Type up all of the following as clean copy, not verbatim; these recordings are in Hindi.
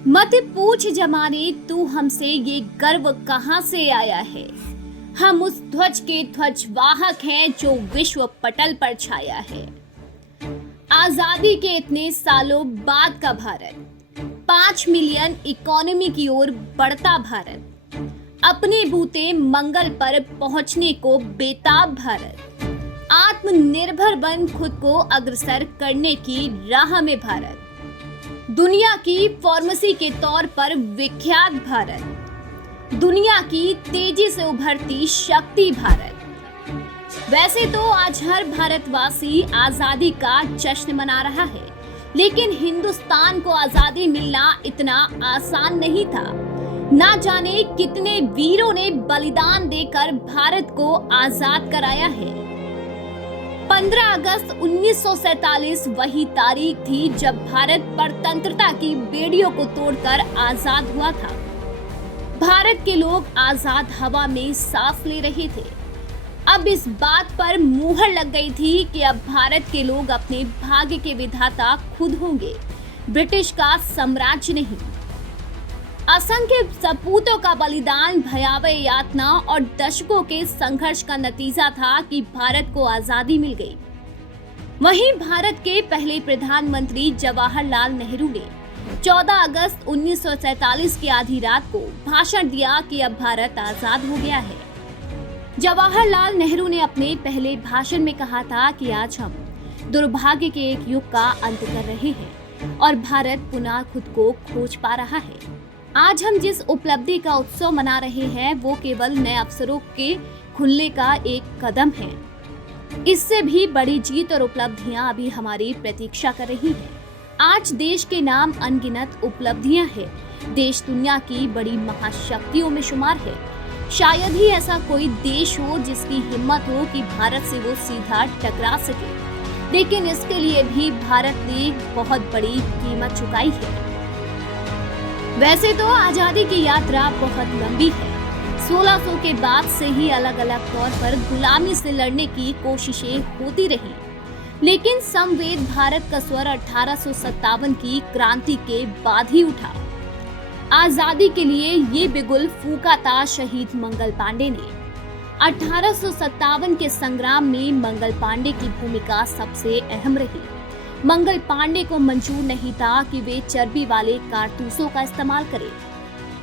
मत पूछ जमाने तू हमसे ये गर्व कहाँ से आया है। हम उस ध्वज के ध्वजवाहक हैं जो विश्व पटल पर छाया है। आजादी के इतने सालों बाद का भारत, 5 मिलियन इकोनॉमी की ओर बढ़ता भारत, अपने बूते मंगल पर पहुंचने को बेताब भारत, आत्मनिर्भर बन खुद को अग्रसर करने की राह में भारत, दुनिया की फार्मेसी के तौर पर विख्यात भारत, दुनिया की तेजी से उभरती शक्ति भारत। वैसे तो आज हर भारतवासी आजादी का जश्न मना रहा है, लेकिन हिंदुस्तान को आजादी मिलना इतना आसान नहीं था। ना जाने कितने वीरों ने बलिदान देकर भारत को आजाद कराया है। 15 अगस्त 1947 वही तारीख थी जब भारत परतंत्रता की बेड़ियों को तोड़कर आजाद हुआ था। भारत के लोग आजाद हवा में सांस ले रहे थे। अब इस बात पर मुहर लग गई थी कि अब भारत के लोग अपने भाग्य के विधाता खुद होंगे, ब्रिटिश का साम्राज्य नहीं। असंख्य सपूतों का बलिदान, भयावह यातना और दशकों के संघर्ष का नतीजा था कि भारत को आजादी मिल गई। वहीं भारत के पहले प्रधानमंत्री जवाहरलाल नेहरू ने 14 अगस्त 1947 की आधी रात को भाषण दिया कि अब भारत आजाद हो गया है। जवाहरलाल नेहरू ने अपने पहले भाषण में कहा था कि आज हम दुर्भाग्य के एक युग का अंत कर रहे हैं और भारत पुनः खुद को खोज पा रहा है। आज हम जिस उपलब्धि का उत्सव मना रहे हैं वो केवल नए अवसरों के खुलने का एक कदम है। इससे भी बड़ी जीत और उपलब्धियां अभी हमारी प्रतीक्षा कर रही हैं। आज देश के नाम अनगिनत उपलब्धियां हैं। देश दुनिया की बड़ी महाशक्तियों में शुमार है। शायद ही ऐसा कोई देश हो जिसकी हिम्मत हो कि भारत से वो सीधा टकरा सके, लेकिन इसके लिए भी भारत ने बहुत बड़ी कीमत चुकाई है। वैसे तो आजादी की यात्रा बहुत लंबी है। 1600 के बाद से ही अलग अलग तौर पर गुलामी से लड़ने की कोशिशें होती रही, लेकिन समवेत भारत का स्वर 1857 की क्रांति के बाद ही उठा। आजादी के लिए ये बिगुल फूका था शहीद मंगल पांडे ने। 1857 के संग्राम में मंगल पांडे की भूमिका सबसे अहम रही। मंगल पांडे को मंजूर नहीं था कि वे चर्बी वाले कारतूसों का इस्तेमाल करें।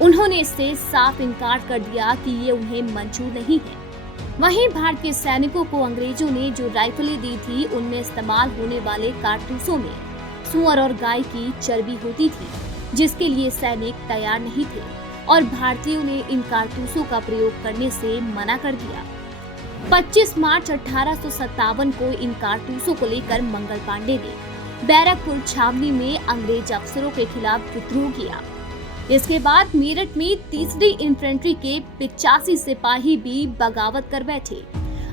उन्होंने इससे साफ इनकार कर दिया कि ये उन्हें मंजूर नहीं है। वहीं भारतीय सैनिकों को अंग्रेजों ने जो राइफलें दी थी उनमें इस्तेमाल होने वाले कारतूसों में सूअर और गाय की चर्बी होती थी, जिसके लिए सैनिक तैयार नहीं थे और भारतीयों ने इन कारतूसों का प्रयोग करने से मना कर दिया। 25 मार्च 1857 को इन कारतूसों को लेकर मंगल पांडे ने बैरकपुर छावनी में अंग्रेज अफसरों के खिलाफ विद्रोह किया। इसके बाद मेरठ में 3री इन्फेंट्री के 85 सिपाही भी बगावत कर बैठे।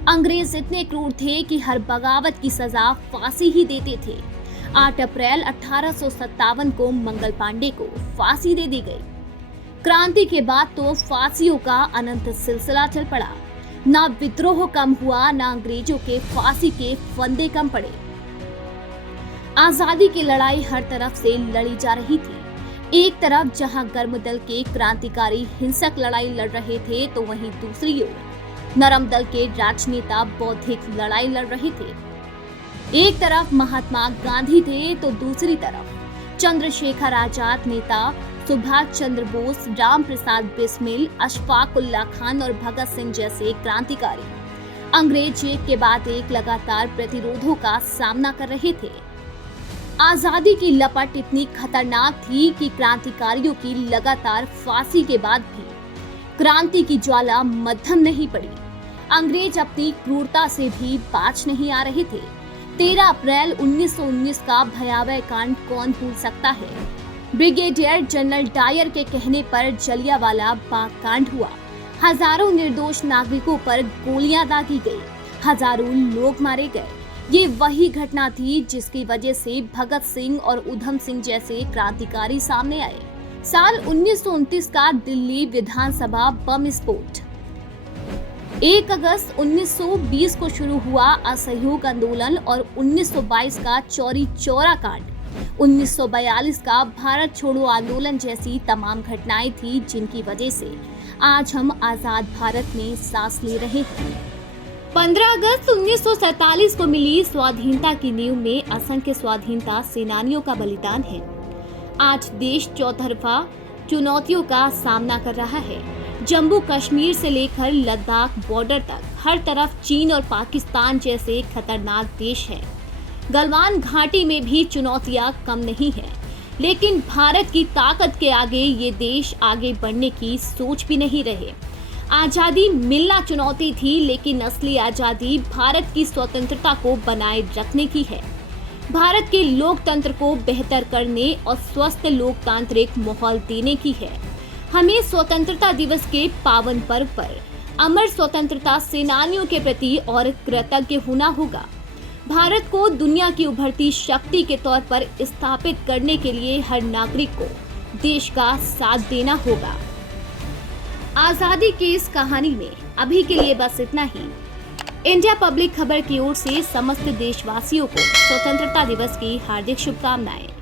अंग्रेज इतने क्रूर थे कि हर बगावत की सजा फांसी ही देते थे। 8 अप्रैल 1857 को मंगल पांडे को फांसी दे दी गई। क्रांति के बाद तो फांसियों का अनंत सिलसिला चल पड़ा। ना विद्रोह कम हुआ, ना अंग्रेजों के फांसी के फंदे कम पड़े। आजादी की लड़ाई हर तरफ से लड़ी जा रही थी। एक तरफ जहां गर्म दल के क्रांतिकारी हिंसक लड़ाई लड़ रहे थे, तो वहीं दूसरी ओर नरम दल के राजनेता बौद्धिक लड़ाई लड़ रहे थे। एक तरफ महात्मा गांधी थे तो दूसरी तरफ चंद्रशेखर आजाद, नेता सुभाष चंद्र बोस, राम प्रसाद बिस्मिल, अशफाक उल्लाह खान और भगत सिंह जैसे क्रांतिकारी अंग्रेज एक के बाद एक लगातार प्रतिरोधों का सामना कर रहे थे। आजादी की लपट इतनी खतरनाक थी कि क्रांतिकारियों की लगातार फांसी के बाद भी क्रांति की ज्वाला मद्धम नहीं पड़ी। अंग्रेज अपनी क्रूरता से भी बाज नहीं आ रहे थे। 13 अप्रैल 1919 का भयावह कांड कौन भूल सकता है। ब्रिगेडियर जनरल डायर के कहने पर जलियांवाला बाग कांड हुआ। हजारों निर्दोष नागरिकों पर गोलियां दागी गई, हजारों लोग मारे गए। ये वही घटना थी जिसकी वजह से भगत सिंह और उधम सिंह जैसे क्रांतिकारी सामने आए। साल 1929 का दिल्ली विधानसभा बम विस्फोट। 1 अगस्त 1920 को शुरू हुआ असहयोग आंदोलन और 1922 का चौरी चौरा कांड 1942 का भारत छोड़ो आंदोलन जैसी तमाम घटनाएं थी जिनकी वजह से आज हम आजाद भारत में सांस ले रहे हैं। 15 अगस्त 1947 को मिली स्वाधीनता की नींव में असंख्य स्वाधीनता सेनानियों का बलिदान है। आज देश चौतरफा चुनौतियों का सामना कर रहा है। जम्मू कश्मीर से लेकर लद्दाख बॉर्डर तक हर तरफ चीन और पाकिस्तान जैसे खतरनाक देश हैं। गलवान घाटी में भी चुनौतियां कम नहीं हैं, लेकिन भारत की ताकत के आगे ये देश आगे बढ़ने की सोच भी नहीं रहे। आजादी मिलना चुनौती थी, लेकिन असली आजादी भारत की स्वतंत्रता को बनाए रखने की है। भारत के लोकतंत्र को बेहतर करने और स्वस्थ लोकतांत्रिक माहौल देने की है। हमें स्वतंत्रता दिवस के पावन पर्व पर अमर स्वतंत्रता सेनानियों के प्रति और कृतज्ञ होना होगा। भारत को दुनिया की उभरती शक्ति के तौर पर स्थापित करने के लिए हर नागरिक को देश का साथ देना होगा। आजादी की इस कहानी में अभी के लिए बस इतना ही। इंडिया पब्लिक खबर की ओर से समस्त देशवासियों को स्वतंत्रता दिवस की हार्दिक शुभकामनाएं।